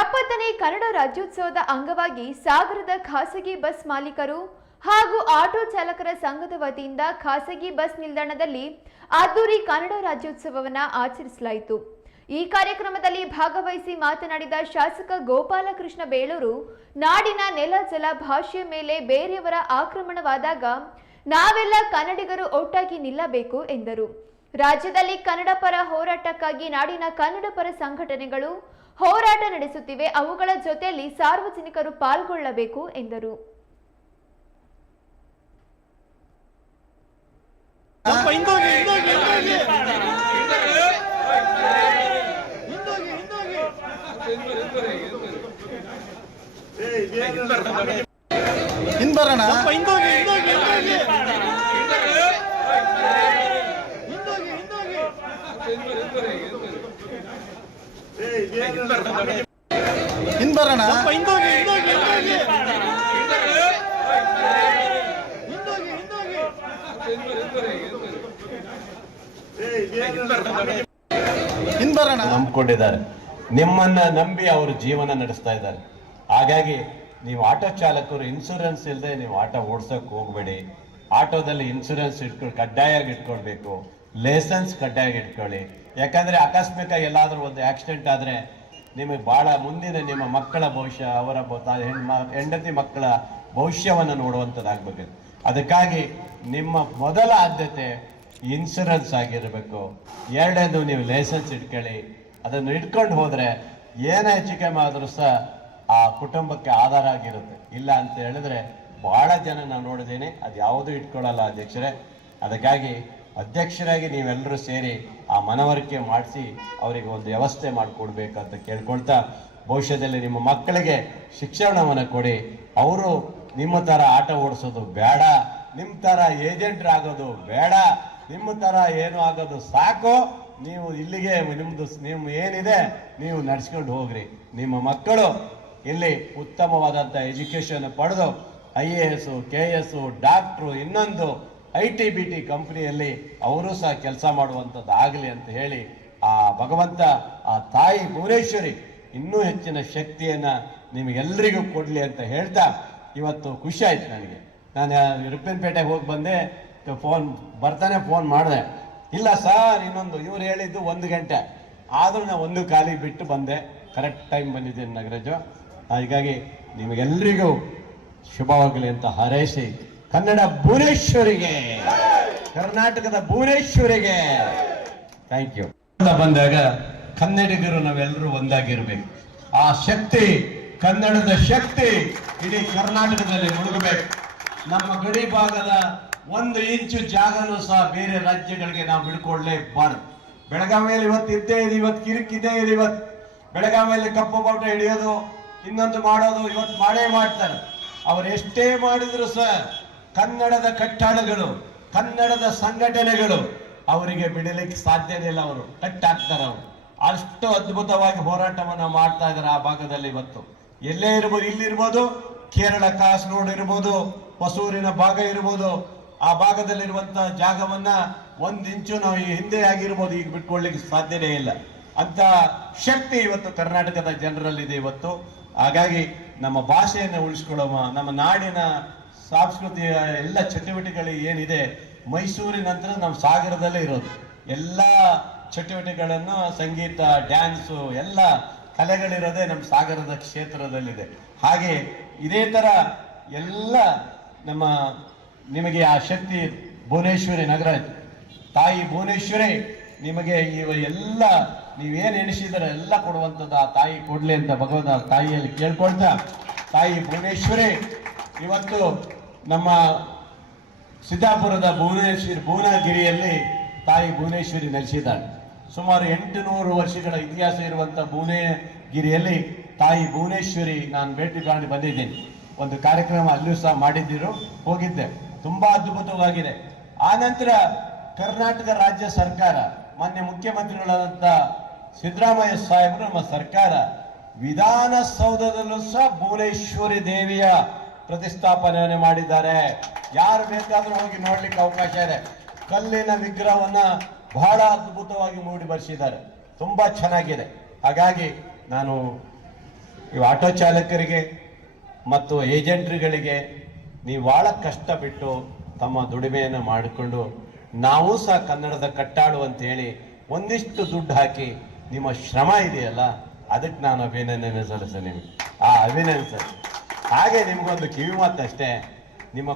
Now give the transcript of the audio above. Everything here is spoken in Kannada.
ಎಪ್ಪತ್ತನೇ ಕನ್ನಡ ರಾಜ್ಯೋತ್ಸವದ ಅಂಗವಾಗಿ ಸಾಗರದ ಖಾಸಗಿ ಬಸ್ ಮಾಲೀಕರು ಹಾಗೂ ಆಟೋ ಚಾಲಕರ ಸಂಘದ ವತಿಯಿಂದ ಖಾಸಗಿ ಬಸ್ ನಿಲ್ದಾಣದಲ್ಲಿ ಅದ್ದೂರಿ ಕನ್ನಡ ರಾಜ್ಯೋತ್ಸವವನ್ನು ಆಚರಿಸಲಾಯಿತು. ಈ ಕಾರ್ಯಕ್ರಮದಲ್ಲಿ ಭಾಗವಹಿಸಿ ಮಾತನಾಡಿದ ಶಾಸಕ ಗೋಪಾಲಕೃಷ್ಣ ಬೇಳೂರು, ನಾಡಿನ ನೆಲ ಜಲ ಭಾಷೆಯ ಮೇಲೆ ಬೇರೆಯವರ ಆಕ್ರಮಣವಾದಾಗ ನಾವೆಲ್ಲ ಕನ್ನಡಿಗರು ಒಟ್ಟಾಗಿ ನಿಲ್ಲಬೇಕು ಎಂದರು. ರಾಜ್ಯದಲ್ಲಿ ಕನ್ನಡ ಪರ ಹೋರಾಟಕ್ಕಾಗಿ ನಾಡಿನ ಕನ್ನಡ ಪರ ಸಂಘಟನೆಗಳು ಹೋರಾಟ ನಡೆಸುತ್ತಿವೆ. ಅವುಗಳ ಜೊತೆಯಲ್ಲಿ ಸಾರ್ವಜನಿಕರು ಪಾಲ್ಗೊಳ್ಳಬೇಕು ಎಂದರು. ಸ್ವಲ್ಪ ಹಿಂದೋಗಿ ಹಿಂದೋಗಿ ಹಿಂದೋಗಿ ಹಿಂದೋಗಿ ಹಿಂದೋಗಿ ಹಿಂಬರೋಣ ಸ್ವಲ್ಪ ಹಿಂದೋಗಿ ಹಿಂದೋಗಿ ಹಿಂದೋಗಿ ಹಿಂದೋಗಿ ಹಿಂದೋಗಿ ಹಿಂಬರೋಣ ನಂಬ್ಕೊಂಡಿದ್ದಾರೆ. ನಿಮ್ಮನ್ನ ನಂಬಿ ಅವರು ಜೀವನ ನಡೆಸ್ತಾ ಇದ್ದಾರೆ. ಹಾಗಾಗಿ ನೀವು ಆಟೋ ಚಾಲಕರು ಇನ್ಸೂರೆನ್ಸ್ ಇಲ್ಲದೆ ನೀವು ಆಟೋ ಓಡಿಸೋಕೆ ಹೋಗ್ಬೇಡಿ. ಆಟೋದಲ್ಲಿ ಇನ್ಸೂರೆನ್ಸ್ ಇಟ್ಕೊಂಡು ಕಡ್ಡಾಯಾಗಿ ಇಟ್ಕೊಳ್ಬೇಕು. ಲೈಸೆನ್ಸ್ ಕಡ್ಡಾಯಾಗಿ ಇಟ್ಕೊಳ್ಳಿ. ಯಾಕಂದ್ರೆ ಆಕಸ್ಮಿಕ ಎಲ್ಲಾದ್ರೂ ಒಂದು ಆಕ್ಸಿಡೆಂಟ್ ಆದ್ರೆ ನಿಮಗೆ ಬಹಳ ಮುಂದಿನ ನಿಮ್ಮ ಮಕ್ಕಳ ಭವಿಷ್ಯ, ಅವರ ಹೆಂಡತಿ ಮಕ್ಕಳ ಭವಿಷ್ಯವನ್ನು ನೋಡುವಂಥದ್ದಾಗಬೇಕು. ಅದಕ್ಕಾಗಿ ನಿಮ್ಮ ಮೊದಲ ಆದ್ಯತೆ ಇನ್ಸೂರೆನ್ಸ್ ಆಗಿರಬೇಕು. ಎರಡನೇದು ನೀವು ಲೈಸೆನ್ಸ್ ಇಟ್ಕೊಳ್ಳಿ. ಅದನ್ನು ಇಟ್ಕೊಂಡು ಹೋದರೆ ಏನೇ ಹೆಚ್ಚು ಕಮ್ಮಿ ಸಹ ಆ ಕುಟುಂಬಕ್ಕೆ ಆಧಾರ ಆಗಿರುತ್ತೆ. ಇಲ್ಲ ಅಂತ ಹೇಳಿದ್ರೆ ಬಹಳ ಜನ ನಾನು ನೋಡಿದ್ದೀನಿ ಅದು ಯಾವುದೂ ಇಟ್ಕೊಳ್ಳಲ್ಲ ಅಧ್ಯಕ್ಷರೇ. ಅದಕ್ಕಾಗಿ ಅಧ್ಯಕ್ಷರಾಗಿ ನೀವೆಲ್ಲರೂ ಸೇರಿ ಆ ಮನವರಿಕೆ ಮಾಡಿಸಿ ಅವರಿಗೆ ಒಂದು ವ್ಯವಸ್ಥೆ ಮಾಡಿಕೊಡ್ಬೇಕಂತ ಕೇಳ್ಕೊಳ್ತಾ ಭವಿಷ್ಯದಲ್ಲಿ ನಿಮ್ಮ ಮಕ್ಕಳಿಗೆ ಶಿಕ್ಷಣವನ್ನು ಕೊಡಿ. ಅವರು ನಿಮ್ಮ ಥರ ಆಟ ಓಡಿಸೋದು ಬೇಡ. ನಿಮ್ಮ ಥರ ಏಜೆಂಟ್ರಾಗೋದು ಬೇಡ. ನಿಮ್ಮ ಥರ ಏನು ಆಗೋದು ಸಾಕು. ನೀವು ಇಲ್ಲಿಗೆ ನಿಮ್ಮದು ನಿಮ್ಮ ಏನಿದೆ ನೀವು ನಡ್ಸ್ಕೊಂಡು ಹೋಗ್ರಿ. ನಿಮ್ಮ ಮಕ್ಕಳು ಇಲ್ಲಿ ಉತ್ತಮವಾದಂಥ ಎಜುಕೇಶನ್ ಪಡೆದು I A S K S doctor ಇನ್ನೊಂದು ಐ ಟಿ ಬಿ ಟಿ ಕಂಪ್ನಿಯಲ್ಲಿ ಅವರು ಸಹ ಕೆಲಸ ಮಾಡುವಂಥದ್ದು ಆಗಲಿ ಅಂತ ಹೇಳಿ ಆ ಭಗವಂತ, ಆ ತಾಯಿ ಭುವನೇಶ್ವರಿ ಇನ್ನೂ ಹೆಚ್ಚಿನ ಶಕ್ತಿಯನ್ನು ನಿಮಗೆಲ್ಲರಿಗೂ ಕೊಡಲಿ ಅಂತ ಹೇಳ್ತಾ ಇವತ್ತು ಖುಷಿ ಆಯ್ತು ನನಗೆ. ನಾನು ರಿಪ್ಪನ್ಪೇಟೆಗೆ ಹೋಗಿ ಬಂದೆ, ಫೋನ್, ಬರ್ತಾನೆ ಫೋನ್ ಮಾಡಿದೆ. ಇಲ್ಲ ಸರ್, ಇನ್ನೊಂದು, ಇವ್ರು ಹೇಳಿದ್ದು ಒಂದು ಗಂಟೆ. ಆದರೂ ನಾನು ಒಂದು ಖಾಲಿ ಬಿಟ್ಟು ಬಂದೆ. ಕರೆಕ್ಟ್ ಟೈಮ್ ಬಂದಿದ್ದೇನೆ ನಗರಾಜು. ಹೀಗಾಗಿ ನಿಮಗೆಲ್ಲರಿಗೂ ಶುಭವಾಗಲಿ ಅಂತ ಹಾರೈಸಿ ಕನ್ನಡ ಭುವನೇಶ್ವರಿಗೆ, ಕರ್ನಾಟಕದ ಭುವನೇಶ್ವರಿಗೆ. ಥ್ಯಾಂಕ್ ಯು ಬಂದಾಗ ಕನ್ನಡಿಗರು ನಾವೆಲ್ಲರೂ ಒಂದಾಗಿರ್ಬೇಕು. ಆ ಶಕ್ತಿ, ಕನ್ನಡದ ಶಕ್ತಿ ಇಡೀ ಕರ್ನಾಟಕದಲ್ಲಿ ಮುಳುಗಬೇಕು. ನಮ್ಮ ಗಡಿ ಭಾಗದ ಒಂದು ಇಂಚು ಜಾಗನೂ ಸಹ ಬೇರೆ ರಾಜ್ಯಗಳಿಗೆ ನಾವು ಬಿಡ್ಕೊಳ್ಳೇಬಾರ್ದು. ಬೆಳಗಾವಿಯಲ್ಲಿ ಇವತ್ತು ಇದ್ದೇ ಇದೆ, ಇವತ್ತು ಕಿರಿಕಿದ್ದೇ ಇದೆ ಇವತ್ತು. ಬೆಳಗಾವಿಯಲ್ಲಿ ಕಪ್ಪು ಬಾವುಟ ಹಿಡಿಯೋದು ಇನ್ನೊಂದು ಮಾಡೋದು ಇವತ್ತು ಮಾಡೇ ಮಾಡ್ತಾರೆ. ಅವ್ರು ಎಷ್ಟೇ ಮಾಡಿದ್ರು ಸಹ ಕನ್ನಡದ ಕಟ್ಟಾಳಗಳು, ಕನ್ನಡದ ಸಂಘಟನೆಗಳು ಅವರಿಗೆ ಬಿಡಲಿಕ್ಕೆ ಸಾಧ್ಯನೇ ಇಲ್ಲ ಅವರು. ಕಟ್ಟಾಗ್ತಾರೆ ಅವರು. ಅಷ್ಟು ಅದ್ಭುತವಾಗಿ ಹೋರಾಟವನ್ನ ಮಾಡ್ತಾ ಇದ್ದಾರೆ ಆ ಭಾಗದಲ್ಲಿ ಇವತ್ತು. ಎಲ್ಲೇ ಇರ್ಬೋದು ಇಲ್ಲಿರ್ಬೋದು ಕೇರಳ ಕಾಸರಗೋಡು ಇರ್ಬೋದು, ಹೊಸೂರಿನ ಭಾಗ ಇರ್ಬೋದು, ಆ ಭಾಗದಲ್ಲಿರುವಂತಹ ಜಾಗವನ್ನ ಒಂದ್ ಇಂಚು ನಾವು ಈ ಹಿಂದೆ ಆಗಿರ್ಬೋದು, ಈಗ ಬಿಟ್ಕೊಳ್ಳಿಕ್ಕೆ ಸಾಧ್ಯನೇ ಇಲ್ಲ. ಅಂತ ಶಕ್ತಿ ಇವತ್ತು ಕರ್ನಾಟಕದ ಜನರಲ್ಲಿದೆ ಇವತ್ತು. ಹಾಗಾಗಿ ನಮ್ಮ ಭಾಷೆಯನ್ನು ಉಳಿಸ್ಕೊಳ್ಳೋ ನಮ್ಮ ನಾಡಿನ ಸಾಂಸ್ಕೃತಿಕ ಎಲ್ಲ ಚಟುವಟಿಕೆಗಳು ಏನಿದೆ ಮೈಸೂರಿನಂತರ ನಮ್ಮ ಸಾಗರದಲ್ಲೇ ಇರೋದು. ಎಲ್ಲ ಚಟುವಟಿಕೆಗಳನ್ನು, ಸಂಗೀತ, ಡ್ಯಾನ್ಸು, ಎಲ್ಲ ಕಲೆಗಳಿರೋದೇ ನಮ್ಮ ಸಾಗರದ ಕ್ಷೇತ್ರದಲ್ಲಿದೆ. ಹಾಗೆ ಇದೇ ಥರ ಎಲ್ಲ ನಮ್ಮ ನಿಮಗೆ ಆ ಶಕ್ತಿ ಭುವನೇಶ್ವರಿ ನಗರ ತಾಯಿ ಭುವನೇಶ್ವರಿ, ನಿಮಗೆ ಇವ ಎಲ್ಲ, ನೀವೇನು ಎಣಿಸಿದರೆ ಎಲ್ಲ ಕೊಡುವಂಥದ್ದು ಆ ತಾಯಿ ಕೊಡಲಿ ಅಂತ ಭಗವಂತ ತಾಯಿಯಲ್ಲಿ ಕೇಳ್ಕೊಳ್ತಾ, ತಾಯಿ ಭುವನೇಶ್ವರಿ ಇವತ್ತು ನಮ್ಮ ಸಿದ್ದಾಪುರದ ಭುವನೇಶ್ವರಿ, ಭುವನಗಿರಿಯಲ್ಲಿ ತಾಯಿ ಭುವನೇಶ್ವರಿ ನೆಲೆಸಿದ್ದಾಳೆ. ಸುಮಾರು ಎಂಟು ನೂರು ವರ್ಷಗಳ ಇತಿಹಾಸ ಇರುವಂತ ಭುವನಗಿರಿಯಲ್ಲಿ ತಾಯಿ ಭುವನೇಶ್ವರಿ ನಾನು ಭೇಟಿ ಕಾಣಿ ಬಂದಿದ್ದೀನಿ. ಒಂದು ಕಾರ್ಯಕ್ರಮ ಅಲ್ಲೂ ಸಹ ಮಾಡಿದ್ದಿರು, ಹೋಗಿದ್ದೆ. ತುಂಬಾ ಅದ್ಭುತವಾಗಿದೆ. ಆ ನಂತರ ಕರ್ನಾಟಕ ರಾಜ್ಯ ಸರ್ಕಾರ, ಮಾನ್ಯ ಮುಖ್ಯಮಂತ್ರಿಗಳಾದಂಥ ಸಿದ್ದರಾಮಯ್ಯ ಸಾಹೇಬರು ನಮ್ಮ ಸರ್ಕಾರ ವಿಧಾನಸೌಧದಲ್ಲೂ ಸಹ ಭುವನೇಶ್ವರಿ ದೇವಿಯ ಪ್ರತಿಷ್ಠಾಪನೆಯನ್ನು ಮಾಡಿದ್ದಾರೆ. ಯಾರು ಬೇಕಾದರೂ ಹೋಗಿ ನೋಡ್ಲಿಕ್ಕೆ ಅವಕಾಶ ಇದೆ. ಕಲ್ಲಿನ ವಿಗ್ರಹವನ್ನ ಬಹಳ ಅದ್ಭುತವಾಗಿ ಮೂಡಿ ಬರೆಸಿದ್ದಾರೆ. ತುಂಬಾ ಚೆನ್ನಾಗಿದೆ. ಹಾಗಾಗಿ ನಾನು ಈ ಆಟೋ ಚಾಲಕರಿಗೆ ಮತ್ತು ಏಜೆಂಟ್ರುಗಳಿಗೆ ನೀವು ಬಹಳ ಕಷ್ಟ ಬಿಟ್ಟು ತಮ್ಮ ದುಡಿಮೆಯನ್ನು ಮಾಡಿಕೊಂಡು ನಾವು ಸಹ ಕನ್ನಡದ ಕಟ್ಟಾಳು ಅಂತ ಹೇಳಿ ಒಂದಿಷ್ಟು ದುಡ್ಡು ಹಾಕಿ ನಿಮ್ಮ ಶ್ರಮ ಇದೆಯಲ್ಲ, ಅದಕ್ಕೆ ನಾನು ಅಭಿನಂದನೆ ಸಲ್ಲಿಸ್ತೇನೆ ನಿಮಗೆ. ಆ ಅಭಿನಂದನೆ ಹಾಗೆ ನಿಮಗೊಂದು ಕಿವಿ ಮಾತಷ್ಟೇ ನಿಮ್ಮ